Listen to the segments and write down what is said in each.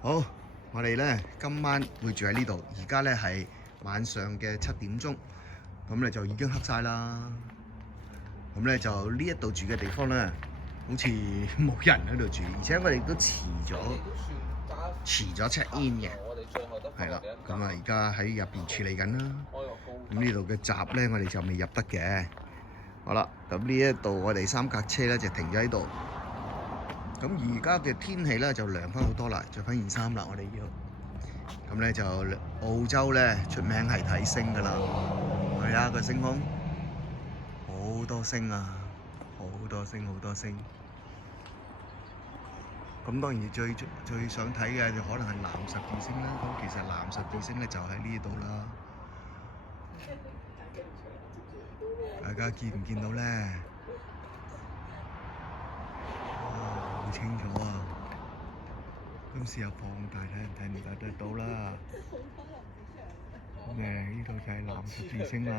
好，我哋咧今晚會住喺呢度，而家咧係晚上嘅7點鐘，咁咧就已經黑晒啦。咁咧就呢一度住嘅地方咧，好似冇人喺度住，而且我哋都遲咗 check in 嘅，係啦。咁啊，而家喺入邊處理緊啦。咁呢度嘅閘咧，我哋就未入得嘅。好啦，咁呢一度我哋3架車咧就停咗喺度。咁而家嘅天氣咧就涼翻好多啦，着翻件衫啦，我哋要。咁咧就澳洲咧出名係睇星㗎啦，睇下個星空，好多星啊，好多星好多星。咁當然最想睇嘅就可能係藍十字星啦。咁其實藍十字星咧就喺呢度啦。大家見唔見到咧？好清楚啊！咁試下放大睇唔睇得到啦？呢度就係藍十字星啦。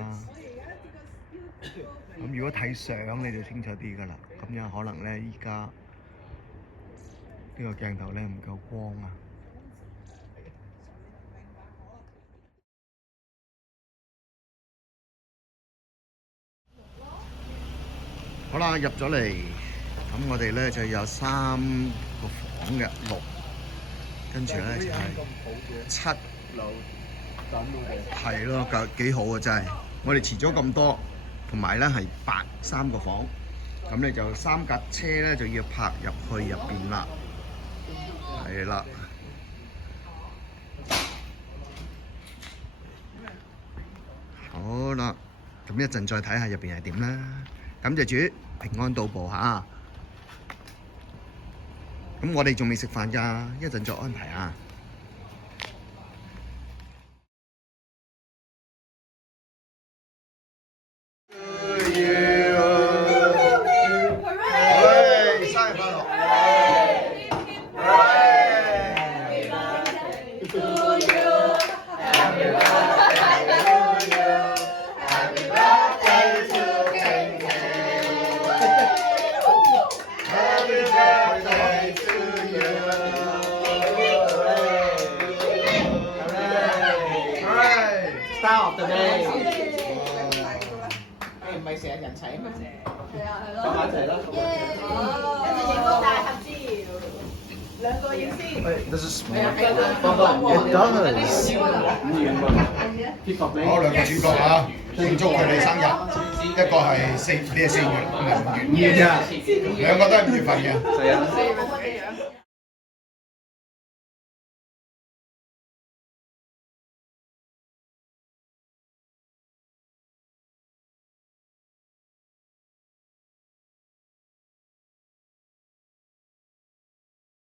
咁如果睇相你就清楚啲㗎啦。咁有可能咧，依家呢個鏡頭咧唔夠光啊。好啦，入咗嚟，咁我哋咧就有3個房嘅6，跟住咧就係7，係咯，幾好啊真係。我哋遲咗咁多，同埋咧係3個房，咁咧就3架車咧就要泊入去入邊啦，係啦。好啦，咁一陣再睇下入邊係點啦。感謝主，平安到步嚇。咁我哋仲未食飯㗎，一陣再安排啊。生日快樂！Star of the day，唔係成日人齊啊嘛，係啊係咯，咁埋一齊啦，一齊影個大合照，2個影先。This is small. It does. 好，兩個主角啊，慶祝佢哋生日，一個係4月，唔係5月，2月啫，兩個都係5月份嘅。係啊。